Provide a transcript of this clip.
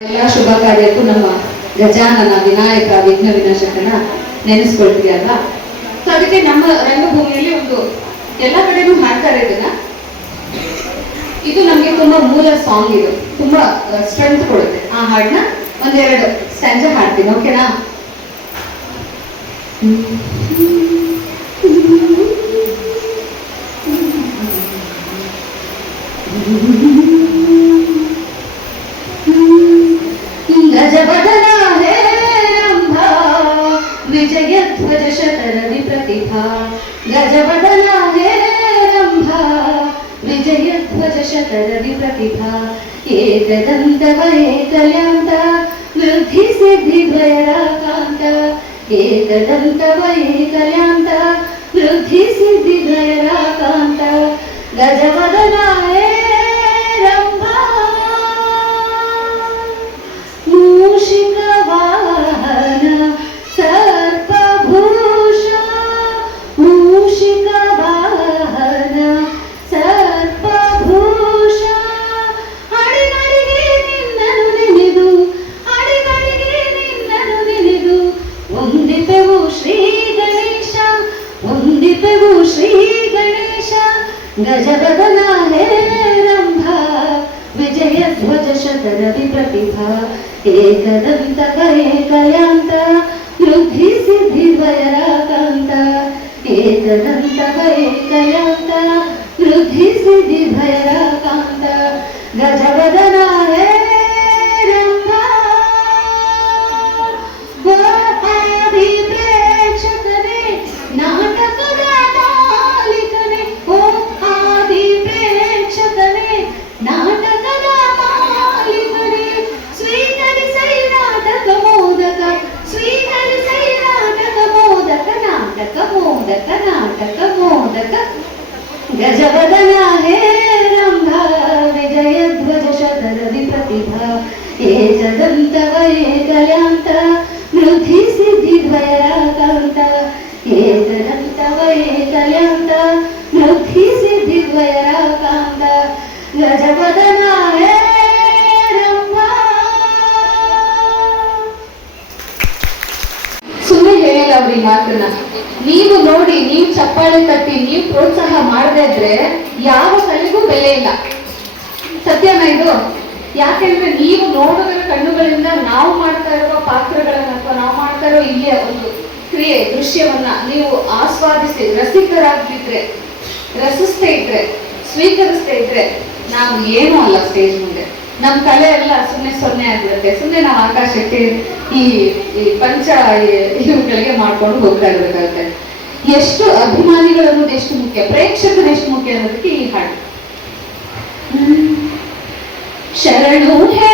ಎಲ್ಲ ಶುಭ ಕಾರ್ಯಕ್ಕೂ ನಮ್ಮ ಗಜಾನನ ವಿನಾಯಕ ವಿಘ್ನ ವಿನಾಶಕನ ನೆನೆಸ್ಕೊಳ್ತೀವಿ ಅಲ್ವಾ. ಸೊ ಅದಕ್ಕೆ ನಮ್ಮ ರಂಗಭೂಮಿಯಲ್ಲಿ ಒಂದು ಎಲ್ಲ ಕಡೆನೂ ಮಾಡ್ತಾರೆ ಇದನ್ನ. ಇದು ನಮ್ಗೆ ತುಂಬಾ ಮೂಲ ಸಾಂಗ್, ಇದು ತುಂಬಾ ಸ್ಟ್ರೆಂತ್ ಕೊಡುತ್ತೆ. ಆ ಹಾಡನ್ನ ಒಂದೆರಡು ಸ್ಟ್ಯಾಂಜ ಹಾಡ್ತೀನಿ, ಓಕೆನಾ? ಗಜವದನ ಹೇ ರಂಭ ವಿಜಯ ಧ್ವಜ ಶತರವಿ ಪ್ರತಿಭಾ. ಗಜವದನ ಹೇ ರಂಭ ವಿಜಯ ಧ್ವಜ ಶತರವಿ ಪ್ರತಿಭಾ. ಏಕದಂತವ ಏಕಲ್ಯಾಂತ ವೃದ್ಧಿ ಸಿದ್ಧಿ ದ್ವಯರಾಕಾಂತ. ಏಕದಂತವ ಏಕಲ್ಯಾಂತ ವೃದ್ಧಿ ಸಿದ್ಧಿ ದ್ವಯರಾಕಾಂತ. ಗಜವದನ ಹೇ ರಂಭ ಮೂಷಿಕ ವಾಹನ ಸರ್ಪಭೂಷ. ಮೂಷಿಕ ವಾಹನ ಸರ್ಪಭೂಷ. ಅಡಿಗಳಿಗೆ ನಿನ್ನನು ನೆನೆದು, ಅಡಿಗಳಿಗೆ ನಿನ್ನನು ನೆನೆದು ವಂದಿಪೆವು ಶ್ರೀ ಗಣೇಶ, ವಂದಿಪೆವು ಶ್ರೀ ಗಣೇಶ. ಗಜವದನ ಹೇ ರಂಭ ವಿಜಯ ಧ್ವಜ ಶತರವಿ ಪ್ರತಿಭಾ. ಏಕದಂತವ ಏಕಲ್ಯಾಂತ ವೃದ್ಧಿ ಸಿದ್ಧಿ ದ್ವಯರಾಕಾಂತ. ಏಕದಂತವ ಏಕಲ್ಯಾಂತ ವೃದ್ಧಿ ಸಿದ್ಧಿ ದ್ವಯರಾಕಾಂತ. ಗಜವದನ ಹೇ ರಂಭ ಆದಿ ಪ್ರೇಕ್ಷಕನೇ ನಾಟಕದ ಮಾಲೀಕನೇ. ಓ ಆದಿ ಪ್ರೇಕ್ಷಕನೇ ನಾಟಕದ ಮಾಲೀಕನೇ. ಸ್ವೀಕರಿಸೈ ನಾಟಕ ಮೋದಕ, ಸ್ವೀಕರಿಸೈ ನಾಟಕ ಮೋದಕ. ನಾಟಕ ಮೋದಕ, ನಾಟಕ ಮೋದಕ. ಗಜವದನ ಹೇ ರಂಭ ವಿಜಯ ಧ್ವಜ ಶತರವಿ ಪ್ರತಿಭಾ. ಏಕದಂತವ ಏಕಲ್ಯಾಂತ ವೃದ್ಧಿ ಸಿದ್ಧಿ ದ್ವಯರಾಕಾಂತ. ಏಕದಂತವ ಏಕಲ್ಯಾಂತ ವೃದ್ಧಿ ಸಿದ್ಧಿ ದ್ವಯರಾಕಾಂತ. ಗಜವದನ ಹೇ ರಂಭ. ಸುಮ್ಮನೆ ಹೇಳಿಲ್ಲ ಅವ್ರು ಈ ಮಾತನ್ನ. ನೀವು ನೋಡಿ, ನೀವು ಚಪ್ಪಾಳೆ ತಟ್ಟಿ, ನೀವು ಪ್ರೋತ್ಸಾಹ ಮಾಡದೇ ಇದ್ರೆ ಯಾವ ಕಲೆಗೂ ಬೆಲೆ ಇಲ್ಲ. ಸತ್ಯನ ಇದು? ಯಾಕೆಂದ್ರೆ ನೀವು ನೋಡೋದರ ಕಣ್ಣುಗಳಿಂದ ನಾವು ಮಾಡ್ತಾ ಇರುವ ಪಾತ್ರಗಳನ್ನ ಅಥವಾ ನಾವು ಮಾಡ್ತಾ ಇರೋ ಇಲ್ಲಿಯ ಒಂದು ಕ್ರಿಯೆ ದೃಶ್ಯವನ್ನ ನೀವು ಆಸ್ವಾದಿಸಿ ರಸಿಕರಾಗಿದ್ರೆ, ರಸಿಸ್ತಾ ಇದ್ರೆ, ಸ್ವೀಕರಿಸ್ತಾ ಇದ್ರೆ ನಾವು ಏನೂ ಅಲ್ಲ ಸ್ಟೇಜ್ ಮುಂದೆ. ನಮ್ಮ ಕಲೆ ಎಲ್ಲ ಸುಮ್ಮನೆ ಸೊನ್ನೆ ಆಗ್ಬಿಡುತ್ತೆ. ಸುಮ್ಮನೆ ನಾವು ಆಕಾಶಕ್ಕೆ ಈ ಪಂಚ ಇವುಗಳಿಗೆ ಮಾಡ್ಕೊಂಡು ಹೋಗ್ತಾ ಇರ್ಬೇಕಾಗುತ್ತೆ. ಎಷ್ಟು ಅಭಿಮಾನಿಗಳು ಅನ್ನೋದು ಎಷ್ಟು ಮುಖ್ಯ, ಪ್ರೇಕ್ಷಕರು ಎಷ್ಟು ಮುಖ್ಯ ಅನ್ನೋದಕ್ಕೆ ಈ ಹಾಡು. ಶರಣು ಹೇ